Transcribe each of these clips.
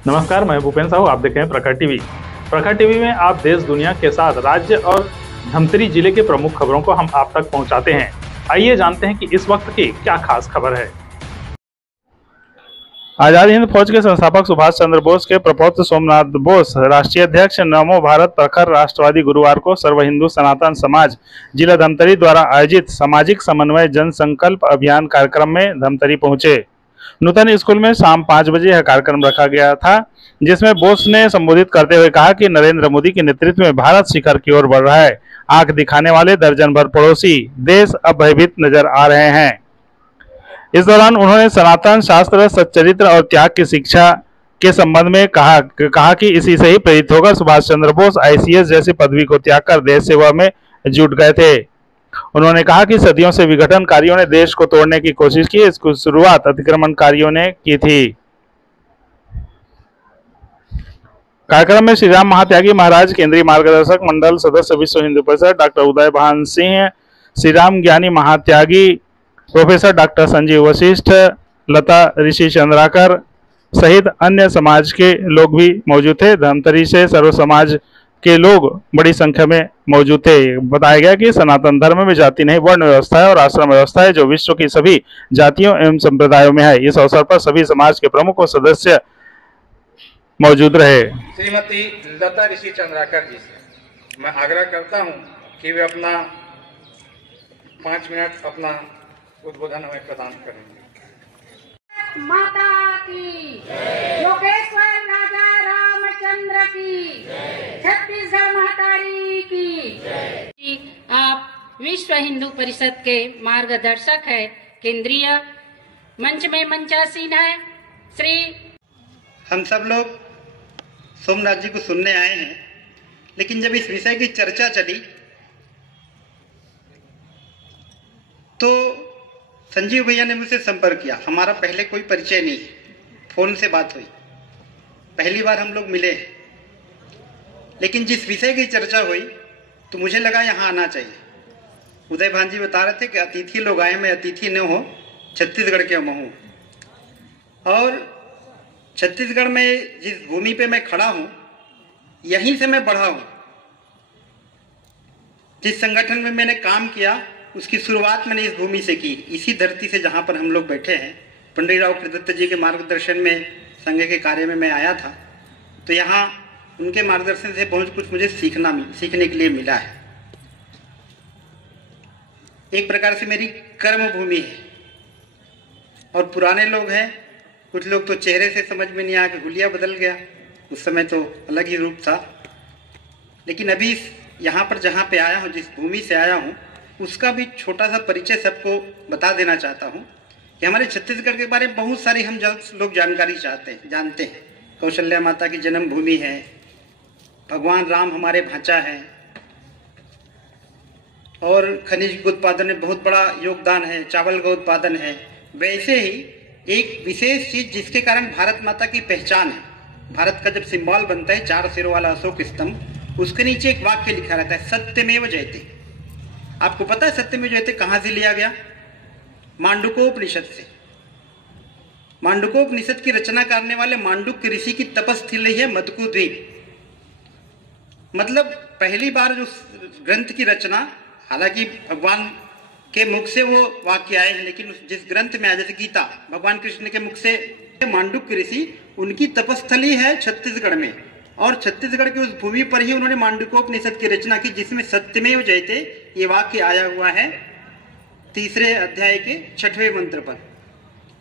नमस्कार, मैं भूपेंद्र साहू। आप देख रहे हैं प्रखर टीवी। प्रखर टीवी में आप देश दुनिया के साथ राज्य और धमतरी जिले के प्रमुख खबरों को हम आप तक पहुंचाते हैं। आइए जानते हैं कि इस वक्त की क्या खास खबर है। आजाद हिंद फौज के संस्थापक सुभाष चंद्र बोस के प्रपौत्र सोमनाथ बोस राष्ट्रीय अध्यक्ष नमो भारत प्रखर राष्ट्रवादी गुरुवार को सर्व हिंदू सनातन समाज जिला धमतरी द्वारा आयोजित सामाजिक समन्वय जन संकल्प अभियान कार्यक्रम में धमतरी पहुंचे। नूतन स्कूल में शाम 5 बजे यह कार्यक्रम रखा गया था, जिसमें बोस ने संबोधित करते हुए कहा कि नरेंद्र मोदी के नेतृत्व में भारत शिखर की ओर बढ़ रहा है। आंख दिखाने वाले दर्जन भर पड़ोसी देश अब भयभीत नजर आ रहे हैं। इस दौरान उन्होंने सनातन शास्त्र, सच्चरित्र और त्याग की शिक्षा के संबंध में कहा कि इसी से ही प्रेरित होकर सुभाष चंद्र बोस आईसीएस जैसी पदवी को त्याग कर देश सेवा में जुट गए थे। उन्होंने कहा कि सदियों से विघटनकारियों ने देश को तोड़ने की कोशिश की, इसकी शुरुआत अतिक्रमणकारियों ने की थी। कार्यक्रम में श्री राम महात्यागी महाराज, केंद्रीय मार्गदर्शक मंडल सदस्य विश्व हिंदू परिषद डॉक्टर उदय भान सिंह, श्री राम ज्ञानी महात्यागी, प्रोफेसर डॉक्टर संजीव वशिष्ठ, लता ऋषि चंद्राकर सहित अन्य समाज के लोग भी मौजूद थे। धमतरी से सर्व समाज के लोग बड़ी संख्या में मौजूद थे। बताया गया कि सनातन धर्म में जाति नहीं, वर्ण व्यवस्था है और आश्रम व्यवस्था है, जो विश्व की सभी जातियों एवं संप्रदायों में है। इस अवसर पर सभी समाज के प्रमुख और सदस्य मौजूद रहे। श्रीमती लता ऋषि चंद्राकर जी से मैं आग्रह करता हूं कि वे अपना 5 मिनट अपना उद्बोधन हमें प्रदान करेंगे। माता की योगेश्वर राजा रामचंद्र की, छत्तीसगढ़ महतारी की। आप विश्व हिंदू परिषद के मार्गदर्शक है, केंद्रीय मंच में मंचासीन है श्री। हम सब लोग सोमनाथ जी को सुनने आए हैं, लेकिन जब इस विषय की चर्चा चली तो संजीव भैया ने मुझसे संपर्क किया। हमारा पहले कोई परिचय नहीं, फोन से बात हुई, पहली बार हम लोग मिले हैं। लेकिन जिस विषय की चर्चा हुई तो मुझे लगा यहाँ आना चाहिए। उदय भान जी बता रहे थे कि अतिथि लोग आए, मैं अतिथि न हो, छत्तीसगढ़ के महू। और छत्तीसगढ़ में जिस भूमि पे मैं खड़ा हूँ, यहीं से मैं बढ़ा हूँ। जिस संगठन में मैंने काम किया उसकी शुरुआत मैंने इस भूमि से की, इसी धरती से जहाँ पर हम लोग बैठे हैं। पंडित राव कृदत्त जी के मार्गदर्शन में संघ के कार्य में मैं आया था, तो यहाँ उनके मार्गदर्शन से बहुत कुछ मुझे सीखने के लिए मिला है। एक प्रकार से मेरी कर्म भूमि है। और पुराने लोग हैं, कुछ लोग तो चेहरे से समझ में नहीं आया कि हुलिया बदल गया, उस समय तो अलग ही रूप था। लेकिन अभी यहाँ पर जहाँ पे आया हूँ, जिस भूमि से आया हूँ, उसका भी छोटा सा परिचय सबको बता देना चाहता हूँ कि हमारे छत्तीसगढ़ के बारे में बहुत सारी हम लोग जानकारी जानते हैं। कौशल्या माता की जन्मभूमि है, भगवान राम हमारे भांचा है, और खनिज उत्पादन में बहुत बड़ा योगदान है, चावल का उत्पादन है। वैसे ही एक विशेष चीज जिसके कारण भारत माता की पहचान है, भारत का जब सिंबल बनता है 4 सिरों वाला अशोक स्तंभ, उसके नीचे एक वाक्य लिखा रहता है, सत्यमेव जयते। आपको पता है सत्यमेव जयते कहां से लिया गया? मांडुकोपनिषद से। मांडुकोपनिषद की रचना करने वाले मांडुक्य ऋषि की तपस्थली है मधुकू द्वीप। मतलब पहली बार जो ग्रंथ की रचना, हालांकि भगवान के मुख से वो वाक्य आए हैं, लेकिन जिस ग्रंथ में आया, जैसे गीता भगवान कृष्ण के मुख से, मांडुक्य ऋषि उनकी तपस्थली है छत्तीसगढ़ में, और छत्तीसगढ़ की उस भूमि पर ही उन्होंने मांडुकोपनिषद की रचना की, जिसमें सत्यमेव जयते ये वाक्य आया हुआ है 3 अध्याय के 6वें मंत्र पर।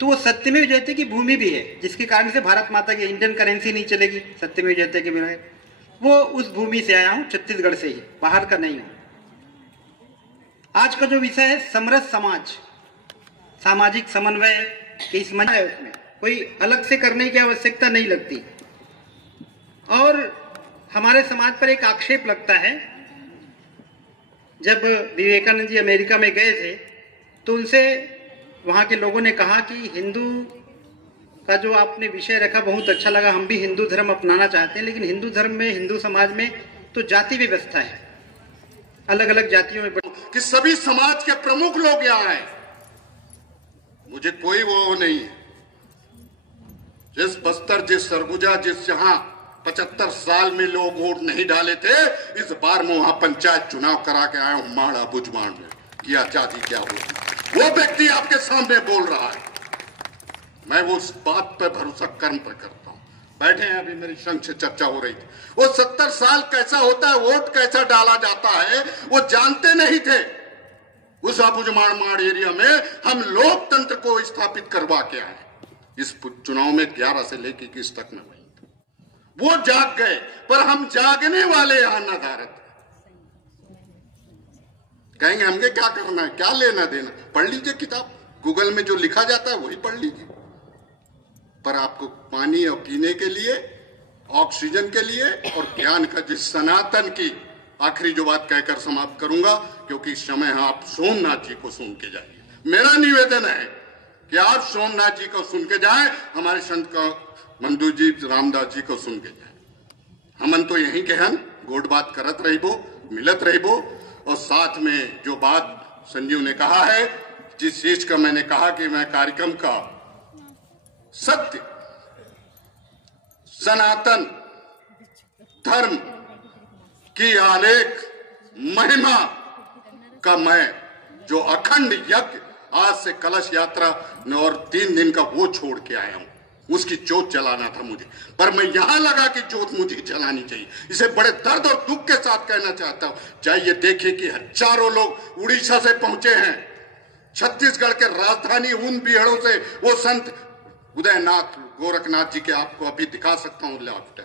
तो वो सत्यमेव जयते की भूमि भी है, जिसके कारण से भारत माता की इंडियन करेंसी नहीं चलेगी सत्यमेव जयते के बिना। वो उस भूमि से आया हूं, छत्तीसगढ़ से ही, बाहर का नहीं हूं। आज का जो विषय है समरस समाज, सामाजिक समन्वय के इस मंच है, उसमें कोई अलग से करने की आवश्यकता नहीं लगती। और हमारे समाज पर एक आक्षेप लगता है, जब विवेकानंद जी अमेरिका में गए थे तो उनसे वहां के लोगों ने कहा कि हिंदू का जो आपने विषय रखा बहुत अच्छा लगा, हम भी हिंदू धर्म अपनाना चाहते हैं, लेकिन हिंदू धर्म में, हिंदू समाज में तो जाति व्यवस्था है, अलग अलग जातियों में कि सभी समाज के प्रमुख लोग यहाँ आए। मुझे कोई वो नहीं है, जिस बस्तर, जिस सरगुजा, जिस जहां 75 साल में लोग वोट नहीं डाले थे, इस बार मैं वहां पंचायत चुनाव करा के आया हूं माड़ा बुजमाड़ में कि आजादी क्या होती। वो व्यक्ति आपके सामने बोल रहा है, मैं वो उस बात पर भरोसा कर्म पर करता हूं। बैठे हैं, अभी मेरी संघ से चर्चा हो रही थी, वो 70 साल कैसा होता है, वोट कैसा डाला जाता है, वो जानते नहीं थे। उस बुजमाड़ माड़ एरिया में हम लोकतंत्र को स्थापित करवा के आए। इस चुनाव में 11 से लेकर 21 तक में वही वो जाग गए, पर हम जागने वाले यहां नदारत कहेंगे हमने क्या करना है, क्या लेना देना। पढ़ लीजिए किताब, गूगल में जो लिखा जाता है वही पढ़ लीजिए। पर आपको पानी और पीने के लिए, ऑक्सीजन के लिए और ज्ञान का, जिस सनातन की आखिरी जो बात कहकर समाप्त करूंगा, क्योंकि इस समय आप सोमनाथ जी को सुन के जाइए। मेरा निवेदन है कि आप सोमनाथ जी को सुन के जाएं, हमारे संत का मंदू जी रामदास जी को सुन के जाएं। हमन तो यही के हन, गोड बात करत रहिबो, मिलत रहिबो। और साथ में जो बात संजीव ने कहा है, जिस चीज का मैंने कहा कि मैं कार्यक्रम का सत्य, सनातन धर्म की आलेख महिमा का मैं जो अखंड यज्ञ आज से कलश यात्रा और 3 दिन का वो छोड़ के आया हूं, उसकी जोत जलाना था मुझे। पर मैं यहां लगा कि जोत मुझे जलानी चाहिए। इसे बड़े दर्द और दुख के साथ कहना चाहता हूं। चाहिए देखिए कि हजारों लोग उड़ीसा से पहुंचे हैं, छत्तीसगढ़ के राजधानी उन बिहड़ों से। वो संत उदयनाथ गोरखनाथ जी के आपको अभी दिखा सकता हूं लाफ्टर,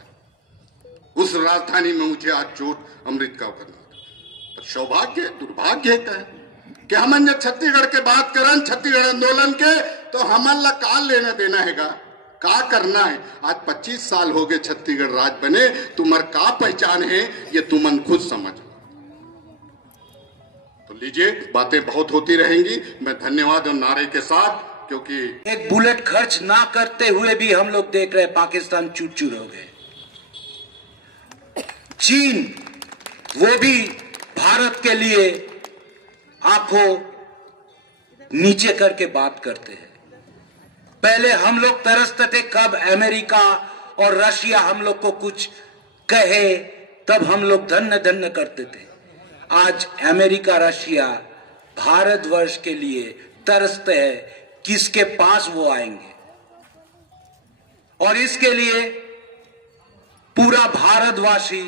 उस राजधानी में मुझे आज जोत अमृत का करना था। सौभाग्य दुर्भाग्य का है कि हमन छत्तीसगढ़ के बात करन, छत्तीसगढ़ आंदोलन के, तो हमन ला का लेना देना हैगा, का करना है। आज 25 साल हो गए छत्तीसगढ़ राज्य बने, तुम्हार का पहचान है ये तुमन खुद समझ। तो लीजिए, बातें बहुत होती रहेंगी। मैं धन्यवाद और नारे के साथ, क्योंकि एक बुलेट खर्च ना करते हुए भी हम लोग देख रहे हैं पाकिस्तान चूर-चूर हो गए। चीन, वो भी भारत के लिए आंखों नीचे करके बात करते हैं। पहले हम लोग तरसते थे कब अमेरिका और रशिया हम लोग को कुछ कहे, तब हम लोग धन्य धन्य करते थे। आज अमेरिका रशिया भारतवर्ष के लिए तरसते हैं, किसके पास वो आएंगे। और इसके लिए पूरा भारतवासी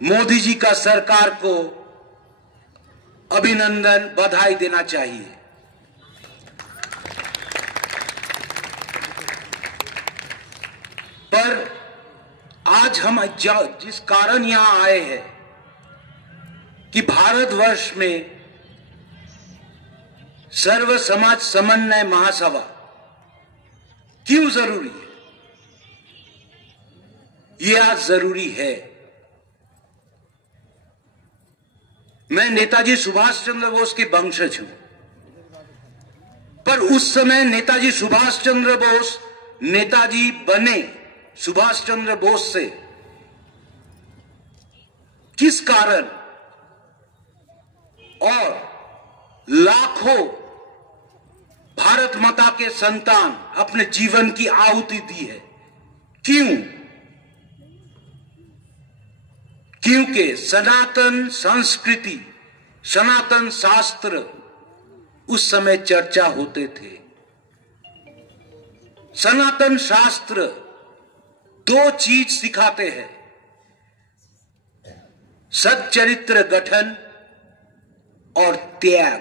मोदी जी का सरकार को अभिनंदन, बधाई देना चाहिए। पर आज हम जिस कारण यहां आए हैं कि भारतवर्ष में सर्व समाज समन्वय महासभा क्यों जरूरी है, यह आज जरूरी है। मैं नेताजी सुभाष चंद्र बोस की वंशज हूं, पर उस समय नेताजी सुभाष चंद्र बोस नेताजी बने सुभाष चंद्र बोस से किस कारण, और लाखों भारत माता के संतान अपने जीवन की आहुति दी है, क्यों? क्योंकि सनातन संस्कृति, सनातन शास्त्र उस समय चर्चा होते थे। सनातन शास्त्र 2 चीज सिखाते हैं, सच्चरित्र गठन और त्याग।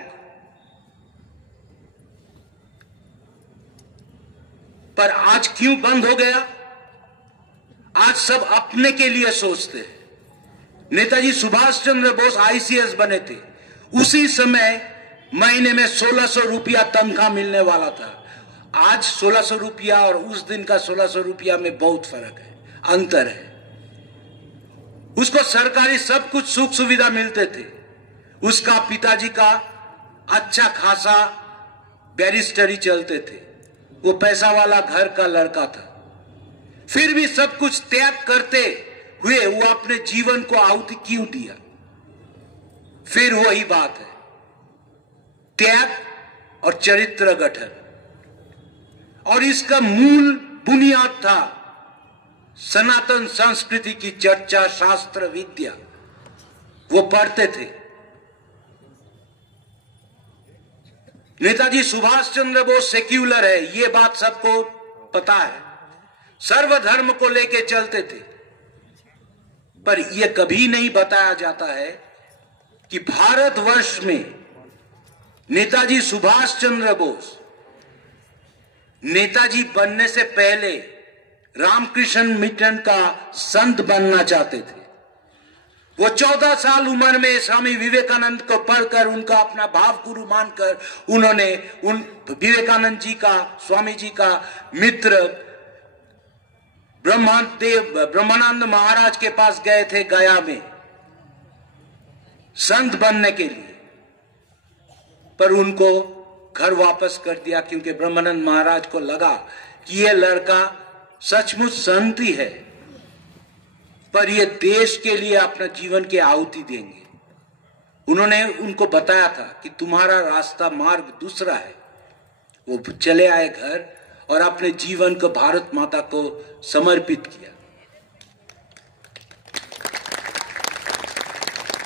पर आज क्यों बंद हो गया? आज सब अपने के लिए सोचते हैं। नेताजी सुभाष चंद्र बोस आईसीएस बने थे, उसी समय महीने में 1600 रुपया तनख्वाह मिलने वाला था। आज 1600 रुपया और उस दिन का 1600 रुपया में बहुत फर्क है, अंतर है। उसको सरकारी सब कुछ सुख सुविधा मिलते थे। उसका पिताजी का अच्छा खासा बैरिस्टरी चलते थे, वो पैसा वाला घर का लड़का था। फिर भी सब कुछ त्याग करते हुए वो अपने जीवन को आहुति क्यों दिया? फिर वही बात है, त्याग और चरित्र गठन। और इसका मूल बुनियाद था सनातन संस्कृति की चर्चा, शास्त्र, विद्या। वो पढ़ते थे। नेताजी सुभाष चंद्र बोस सेक्युलर है, ये बात सबको पता है। सर्वधर्म को लेके चलते थे, पर यह कभी नहीं बताया जाता है कि भारतवर्ष में नेताजी सुभाष चंद्र बोस नेताजी बनने से पहले रामकृष्ण मिशन का संत बनना चाहते थे। वो 14 साल उम्र में स्वामी विवेकानंद को पढ़कर उनका अपना भाव गुरु मानकर उन्होंने उन विवेकानंद जी का, स्वामी जी का मित्र ब्रह्मानंद महाराज के पास गए थे गया में संत बनने के लिए, पर उनको घर वापस कर दिया क्योंकि ब्रह्मानंद महाराज को लगा कि ये लड़का सचमुच संत ही है, पर ये देश के लिए अपना जीवन की आहुति देंगे। उन्होंने उनको बताया था कि तुम्हारा रास्ता मार्ग दूसरा है। वो चले आए घर और अपने जीवन को भारत माता को समर्पित किया।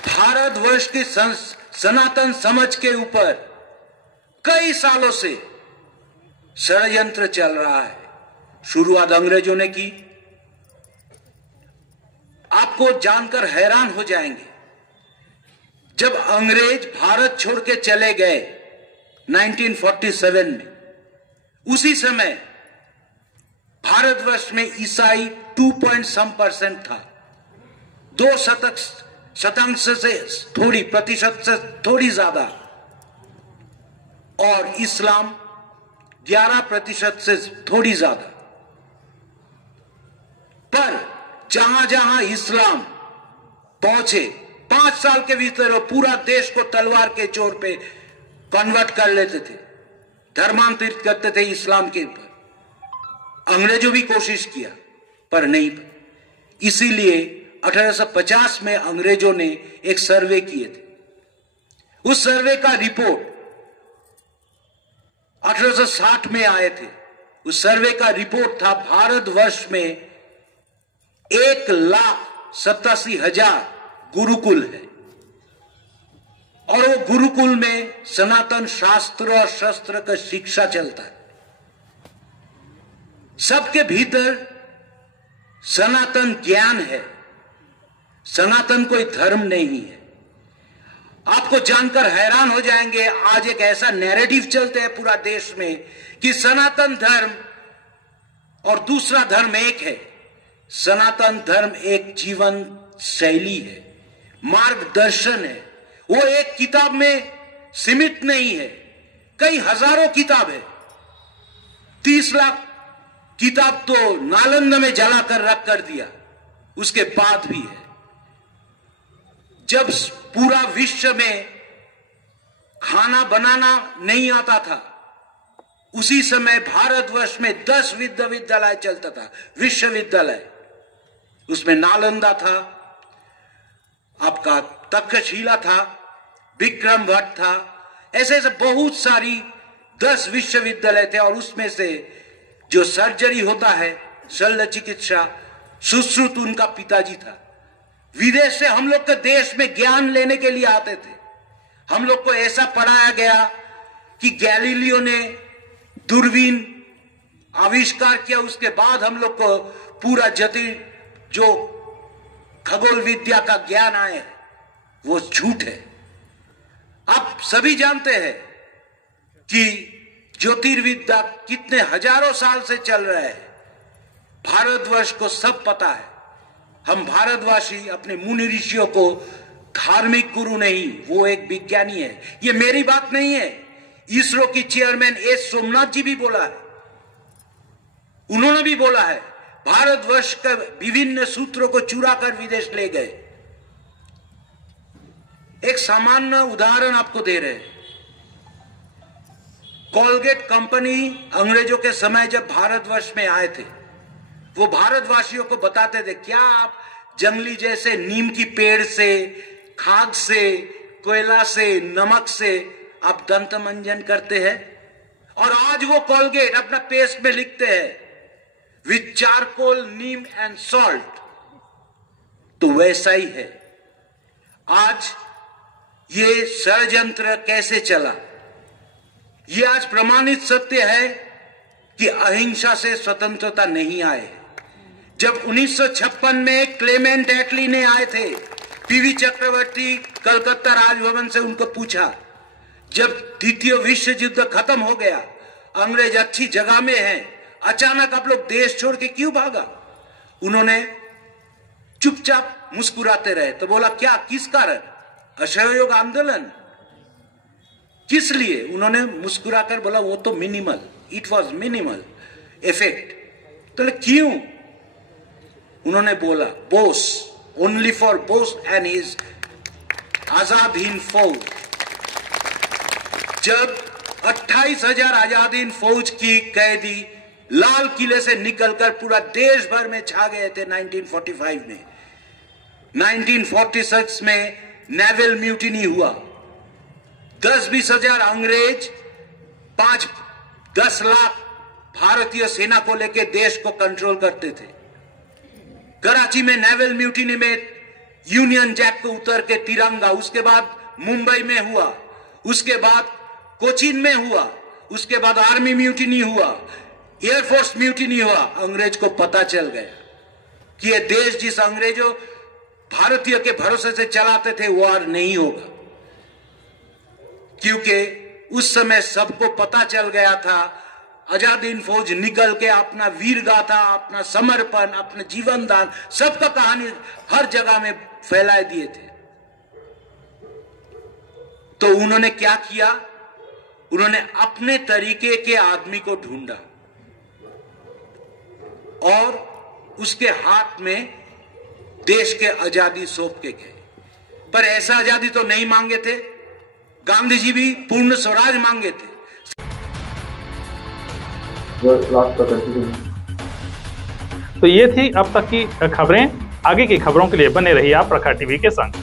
भारतवर्ष की सनातन समझ के ऊपर कई सालों से षड्यंत्र चल रहा है। शुरुआत अंग्रेजों ने की। आपको जानकर हैरान हो जाएंगे, जब अंग्रेज भारत छोड़ के चले गए 1947 में, उसी समय भारतवर्ष में ईसाई 2% था। 2% से थोड़ी प्रतिशत से थोड़ी ज्यादा, और इस्लाम 11% से थोड़ी ज्यादा। पर जहां जहां इस्लाम पहुंचे 5 साल के भीतर वो पूरा देश को तलवार के जोर पे कन्वर्ट कर लेते थे, धर्मांतरित करते थे इस्लाम के ऊपर। अंग्रेजों भी कोशिश किया पर नहीं। इसीलिए 1850 में अंग्रेजों ने एक सर्वे किए थे। उस सर्वे का रिपोर्ट 1860 में आए थे। उस सर्वे का रिपोर्ट था भारतवर्ष में 1,87,000 गुरुकुल है, और वो गुरुकुल में सनातन शास्त्र और शस्त्र का शिक्षा चलता है। सबके भीतर सनातन ज्ञान है। सनातन कोई धर्म नहीं है। आपको जानकर हैरान हो जाएंगे, आज एक ऐसा नैरेटिव चलते है पूरा देश में कि सनातन धर्म और दूसरा धर्म एक है। सनातन धर्म एक जीवन शैली है, मार्गदर्शन है। वो एक किताब में सीमित नहीं है, कई हजारों किताब है। 30 लाख किताब तो नालंदा में जलाकर रख कर दिया, उसके बाद भी है। जब पूरा विश्व में खाना बनाना नहीं आता था, उसी समय भारतवर्ष में 10 विद्यालय चलता था, विश्वविद्यालय। उसमें नालंदा था, आपका तक्षशिला था, विक्रम भट्ट था, ऐसे ऐसे बहुत सारी 10 विश्वविद्यालय थे। और उसमें से जो सर्जरी होता है, शल्य चिकित्सा, सुश्रुत उनका पिताजी था। विदेश से हम लोग के देश में ज्ञान लेने के लिए आते थे। हम लोग को ऐसा पढ़ाया गया कि गैलीलियो ने दूरबीन आविष्कार किया, उसके बाद हम लोग को पूरा जटिल जो खगोल विद्या का ज्ञान आए है वो झूठ है। आप सभी जानते हैं कि ज्योतिर्विद्या कितने हजारों साल से चल रहा है। भारतवर्ष को सब पता है। हम भारतवासी अपने मुनि ऋषियों को धार्मिक गुरु नहीं, वो एक विज्ञानी है। ये मेरी बात नहीं है, इसरो की चेयरमैन एस सोमनाथ जी भी बोला है। उन्होंने भी बोला है भारतवर्ष के विभिन्न सूत्रों को चुरा कर विदेश ले गए। एक सामान्य उदाहरण आपको दे रहे हैं। कोलगेट कंपनी अंग्रेजों के समय जब भारतवर्ष में आए थे, वो भारतवासियों को बताते थे, क्या आप जंगली जैसे नीम की पेड़ से, खाद से, कोयला से, नमक से आप दंत मंजन करते हैं और आज वो कोलगेट अपना पेस्ट में लिखते हैं with charcoal, Neem and salt. तो वैसा ही है आज ये षड्यंत्र कैसे चला। ये आज प्रमाणित सत्य है कि अहिंसा से स्वतंत्रता नहीं आए। जब 1956 में क्लेमेंट एटली ने आए थे, पीवी चक्रवर्ती कलकत्ता राजभवन से उनको पूछा, जब द्वितीय विश्व युद्ध खत्म हो गया, अंग्रेज अच्छी जगह में हैं, अचानक आप लोग देश छोड़ के क्यों भागा? उन्होंने चुपचाप मुस्कुराते रहे। तो बोला क्या, किस कारण? असहयोग आंदोलन। किस लिए? उन्होंने मुस्कुराकर बोला वो तो minimal, it was minimal effect. तो क्यों? उन्होंने बोला Bose, only for Bose and his Azad Hind Fauj. जब 28,000 आजाद हिंद फौज की कैदी लाल किले से निकलकर पूरा देश भर में छा गए थे 1945 में, 1946 में नेवल म्यूटिनी हुआ। 10-20 हजार अंग्रेज 5-10 लाख भारतीय सेना को लेकर देश को कंट्रोल करते थे। कराची में नेवल म्यूटिनी में यूनियन जैक को उतर के तिरंगा, उसके बाद मुंबई में हुआ, उसके बाद कोचीन में हुआ, उसके बाद आर्मी म्यूटिनी हुआ, एयरफोर्स म्यूटिनी हुआ। अंग्रेज को पता चल गया कि ये देश जिस अंग्रेजों भारतीय के भरोसे से चलाते थे वो और नहीं होगा, क्योंकि उस समय सबको पता चल गया था आजाद हिंद फौज निकल के अपना वीर गाथा, अपना समर्पण, अपना जीवन दान, सबका कहानी हर जगह में फैलाए दिए थे। तो उन्होंने क्या किया? उन्होंने अपने तरीके के आदमी को ढूंढा और उसके हाथ में देश के आजादी सौंप के गए। पर ऐसा आजादी तो नहीं मांगे थे, गांधी जी भी पूर्ण स्वराज मांगे थे। तो ये थी अब तक की खबरें। आगे की खबरों के लिए बने रहिए आप प्रखर टीवी के संग।